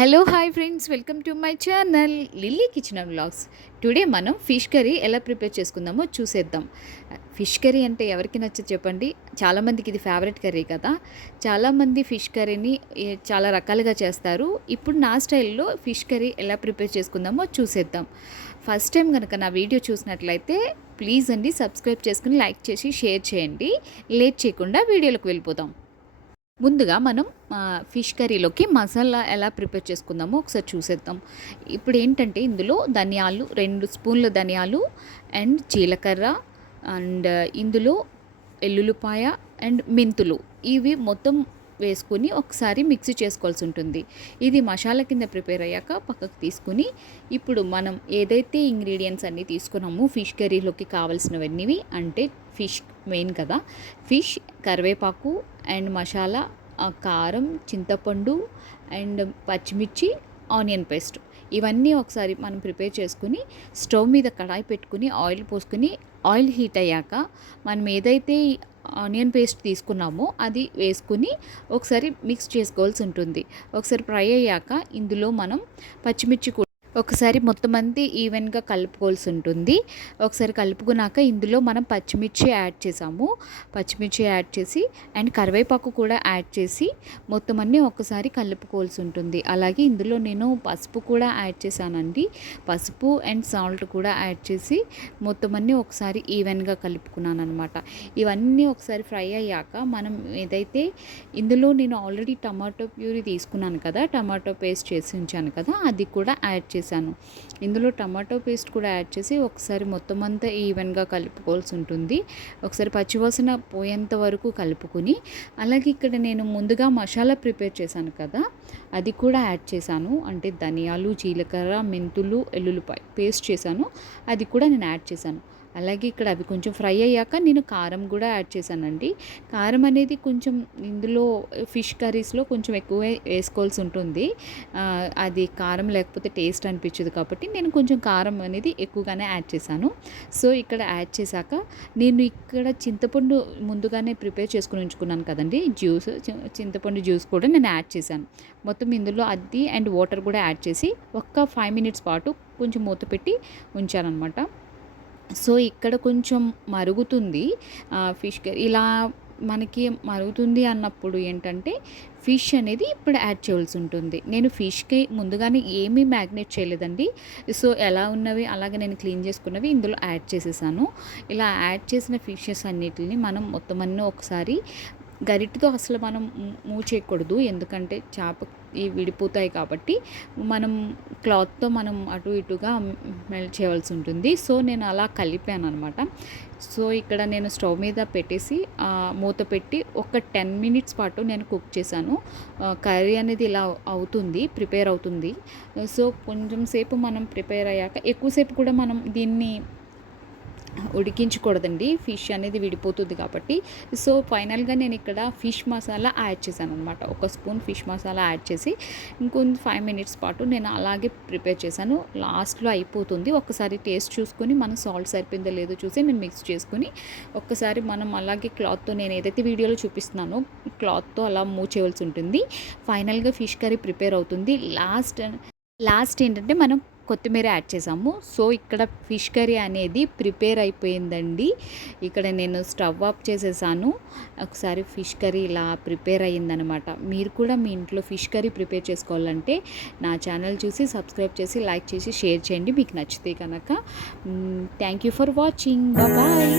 Hello hi friends, welcome to my channel lily kitchen and vlogs. Today మనం fish curry ఎలా prepare చేసుకుందామో చూసేద్దాం. Fish curry అంటే ఎవరికి నచ్చదు చెప్పండి. చాలామందికి ఇది ఫేవరెట్ కర్రీ కదా. చాలామంది ఫిష్ కర్రీని చాలా రకాలుగా చేస్తారు. ఇప్పుడు నా స్టైల్లో ఫిష్ కర్రీ ఎలా ప్రిపేర్ చేసుకుందామో చూసేద్దాం. ఫస్ట్ టైం కనుక నా వీడియో చూసినట్లయితే ప్లీజ్ అండి సబ్స్క్రైబ్ చేసుకుని లైక్ చేసి షేర్ చేయండి. లేట్ చేయకుండా వీడియోలోకి వెళ్ళిపోదాం. ముందుగా మనం ఫిష్ కర్రీలోకి మసాలా ఎలా ప్రిపేర్ చేసుకుందామో ఒకసారి చూసేద్దాం. ఇప్పుడు ఏంటంటే ఇందులో ధనియాలు 2 స్పూన్ల ధనియాలు అండ్ జీలకర్ర అండ్ ఇందులో ఎల్లుల్లిపాయ అండ్ మెంతులు ఇవి మొత్తం వేసుకుని ఒకసారి మిక్సీ చేసుకోవాల్సి ఉంటుంది. ఇది మసాలా కింద ప్రిపేర్ అయ్యాక పక్కకు తీసుకుని ఇప్పుడు మనం ఏదైతే ఇంగ్రీడియంట్స్ అన్నీ తీసుకున్నామో ఫిష్ కర్రీలోకి కావాల్సినవన్నీ అంటే ఫిష్ మెయిన్ కదా, ఫిష్, కరివేపాకు అండ్ మసాలా, కారం, చింతపండు అండ్ పచ్చిమిర్చి, ఆనియన్ పేస్ట్ ఇవన్నీ ఒకసారి మనం ప్రిపేర్ చేసుకుని స్టవ్ మీద కడాయి పెట్టుకుని ఆయిల్ పోసుకుని ఆయిల్ హీట్ అయ్యాక మనం ఏదైతే ఆనియన్ పేస్ట్ తీసుకున్నామో అది వేసుకుని ఒకసారి మిక్స్ చేసుకోవాల్సి ఉంటుంది. ఒకసారి ఫ్రై అయ్యాక ఇందులో మనం పచ్చిమిర్చి ఒకసారి మొత్తం అంతా ఈవెన్గా కలుపుకోవాల్సి ఉంటుంది. ఒకసారి కలుపుకున్నాక ఇందులో మనం పచ్చిమిర్చి యాడ్ చేసాము. పచ్చిమిర్చి యాడ్ చేసి అండ్ కరివేపాకు కూడా యాడ్ చేసి మొత్తం అన్నీ ఒకసారి కలుపుకోవాల్సి ఉంటుంది. అలాగే ఇందులో నేను పసుపు కూడా యాడ్ చేశానండి. పసుపు అండ్ సాల్ట్ కూడా యాడ్ చేసి మొత్తం అన్నీ ఒకసారి ఈవెన్గా కలుపుకున్నాను అనమాట. ఇవన్నీ ఒకసారి ఫ్రై అయ్యాక మనం ఏదైతే ఇందులో నేను ఆల్రెడీ టమాటో ప్యూరీ తీసుకున్నాను కదా, టమాటో పేస్ట్ చేసి ఉంచాను కదా, అది కూడా యాడ్ చేసి ఇందులో టమాటో పేస్ట్ కూడా యాడ్ చేసి ఒకసారి మొత్తం అంతా ఈవెన్గా కలుపుకోవాల్సి ఉంటుంది. ఒకసారి పచ్చివాసన పోయేంత వరకు కలుపుకొని అలాగే ఇక్కడ నేను ముందుగా మసాలా ప్రిపేర్ చేశాను కదా అది కూడా యాడ్ చేశాను. అంటే ధనియాలు, జీలకర్ర, మెంతులు, ఎల్లుల్లిపాయ పేస్ట్ చేశాను, అది కూడా నేను యాడ్ చేశాను. అలాగే ఇక్కడ అవి కొంచెం ఫ్రై అయ్యాక నేను కారం కూడా యాడ్ చేశానండి. కారం అనేది కొంచెం ఇందులో ఫిష్ కర్రీస్లో కొంచెం ఎక్కువే వేసుకోవాల్సి ఉంటుంది. అది కారం లేకపోతే టేస్ట్ అనిపించదు కాబట్టి నేను కొంచెం కారం అనేది ఎక్కువగానే యాడ్ చేశాను. సో ఇక్కడ యాడ్ చేశాక నేను ఇక్కడ చింతపండు ముందుగానే ప్రిపేర్ చేసుకుని ఉంచుకున్నాను కదండి, చింతపండు జ్యూస్ కూడా నేను యాడ్ చేశాను. మొత్తం ఇందులో అది అండ్ వాటర్ కూడా యాడ్ చేసి ఒక్క 5 మినిట్స్ పాటు కొంచెం మూత పెట్టి ఉంచానన్నమాట. సో ఇక్కడ కొంచెం మరుగుతుంది ఫిష్ కర్రీ. ఇలా మనకి మరుగుతుంది అన్నప్పుడు ఏంటంటే ఫిష్ అనేది ఇప్పుడు యాడ్ చేయాల్సి ఉంటుంది. నేను ఫిష్కి ముందుగానే ఏమీ మ్యాగ్నేట్ చేయలేదండి. సో ఎలా ఉన్నవి అలాగే నేను క్లీన్ చేసుకున్నవి ఇందులో యాడ్ చేసేసాను. ఇలా యాడ్ చేసిన ఫిషెస్ అన్నిటిని మనం మొత్తం అన్నీ ఒకసారి గరిటతో అసలు మనం మూవ్ చేయకూడదు, ఎందుకంటే చేప విడిపోతాయి కాబట్టి మనం క్లాత్తో మనం అటు ఇటుగా మెల్ట్ చేయవలసి ఉంటుంది. సో నేను అలా కలిపాను అనమాట. సో ఇక్కడ నేను స్టవ్ మీద పెట్టేసి మూత పెట్టి ఒక 10 మినిట్స్ పాటు నేను కుక్ చేశాను. కర్రీ అనేది ఇలా అవుతుంది, ప్రిపేర్ అవుతుంది. సో కొంచెం సేపు మనం ప్రిపేర్ అయ్యాక ఎక్కువసేపు కూడా మనం దీన్ని ఉడికించకూడదండి, ఫిష్ అనేది విడిపోతుంది కాబట్టి. సో ఫైనల్గా నేను ఇక్కడ ఫిష్ మసాలా యాడ్ చేశాను అనమాట. ఒక స్పూన్ ఫిష్ మసాలా యాడ్ చేసి ఇంకొంచెం 5 మినిట్స్ పాటు నేను అలాగే ప్రిపేర్ చేశాను. లాస్ట్లో అయిపోతుంది. ఒకసారి టేస్ట్ చూసుకొని మనం సాల్ట్ సరిపోయిందో లేదో చూసి నేను మిక్స్ చేసుకుని ఒక్కసారి మనం అలాగే క్లాత్తో నేను ఏదైతే వీడియోలో చూపిస్తున్నానో క్లాత్తో అలా మూవ్ చేయవలసి ఉంటుంది. ఫైనల్గా ఫిష్ కర్రీ ప్రిపేర్ అవుతుంది. లాస్ట్ ఏంటంటే మనం కొత్తిమీర యాడ్ చేసాము. సో ఇక్కడ ఫిష్ కర్రీ అనేది ప్రిపేర్ అయిపోయిందండి. ఇక్కడ నేను స్టవ్ ఆఫ్ చేసేసాను. ఒకసారి ఫిష్ కర్రీ ఇలా ప్రిపేర్ అయ్యిందనమాట. మీరు కూడా మీ ఇంట్లో ఫిష్ కర్రీ ప్రిపేర్ చేసుకోవాలంటే నా ఛానల్ చూసి సబ్స్క్రైబ్ చేసి లైక్ చేసి షేర్ చేయండి మీకు నచ్చితే కనుక. Thank you for watching. Bye.